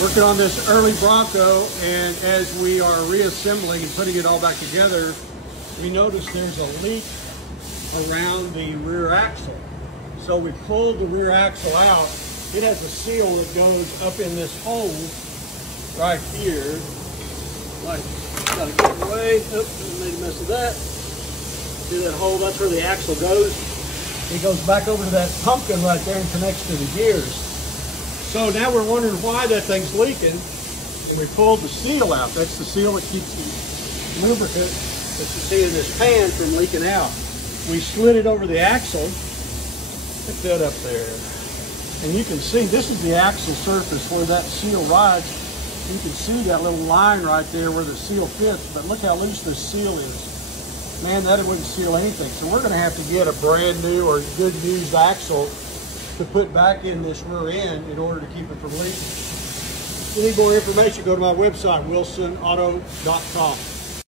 Working on this early Bronco, and as we are reassembling and putting it all back together, we notice there's a leak around the rear axle. So we pulled the rear axle out. It has a seal that goes up in this hole right here. Like, gotta get away. Oops, made a mess of that. See that hole? That's where the axle goes. It goes back over to that pumpkin right there and connects to the gears. So now we're wondering why that thing's leaking, and we pulled the seal out. That's the seal that keeps the lubricant that you see in this pan from leaking out. We slid it over the axle. Pick that up there. And you can see this is the axle surface where that seal rides. You can see that little line right there where the seal fits, but look how loose this seal is. Man, that wouldn't seal anything. So we're going to have to get a brand new or good used axle to put back in this rear end in order to keep it from leaking. If you need more information, go to my website, wilsonauto.com.